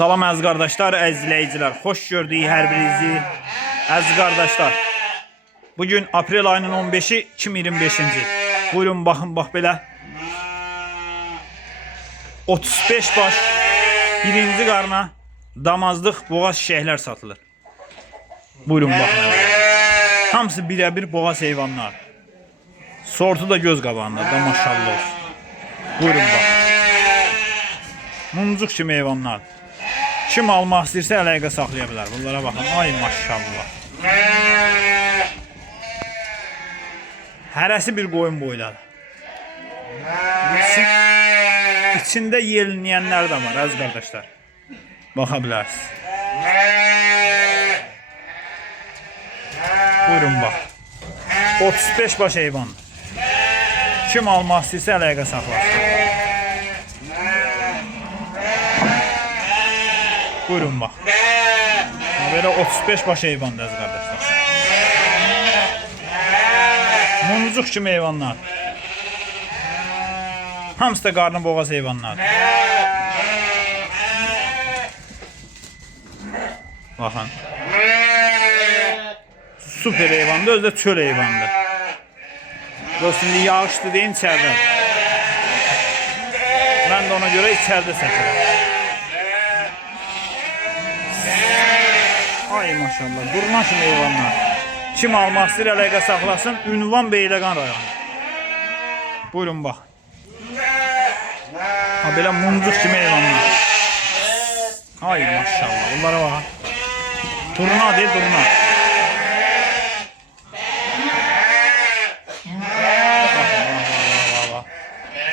Salam əziz qardaşlar, əziz izləyicilər. Xoş gördük hər birinizi. Əziz qardaşlar, bugün aprel ayının 15-i 2025-ci. Buyurun baxın, bax belə 35 baş birinci qarna damazlıq boğaz şişəklər satılır. Buyurun baxın. Hamısı birə-bir boğaz heyvanlar. Sortu da göz qabağında da maşallah olsun. Buyurun bax. Mumcuq kimi heyvanlar. Kim almaq istəyirsə əlaqə saxlaya bilər. Bunlara baxın. Ay maşallah. Hərəsi bir qoyun boyladı. İçində yelinləyənlər də var əziz qardaşlar. Baxa bilərsiniz. Buyurun bax. 35 baş heyvan. Kim almaq istəyirsə əlaqə saxlasın. Buyurun bax. Böyle 35 baş heyvandır əziz qardaşlar. Mumcuq kimi heyvanlar. Hamısı da qarnı boğaz heyvanlar. Baxın. Süper heyvandır, özü də çöl heyvandır. Dostum, indi yağışlı deyin içərdə. Mən də ona görə içərdə sətirəm. Ay maşallah, durma kimi heyvanlar. Kim almaq istəyir əlaqə saxlasın, ünvan Beyləqan rayonu. Buyurun bax. Ha, belə mumcuq kimi heyvanlar. Ay maşallah, bunlara baxın. Turna deyil, turna.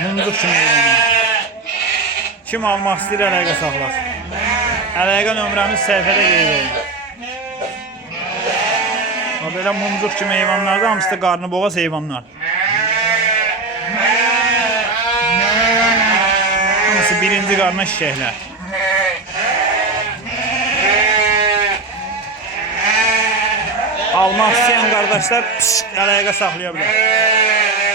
Mumcuq kimi heyvanlar. Kim almaq istəyir əlaqə saxlasın. Əlaqə nömrəmiz səhifədə qeyd olunur. Belə mumcuq kimi heyvanlarda hamısı da qarnı boğaz heyvanlar. Hamısı birinci qarna şişəklər. Almaq istəyən qardaşlar əlaqə saxlaya bilər.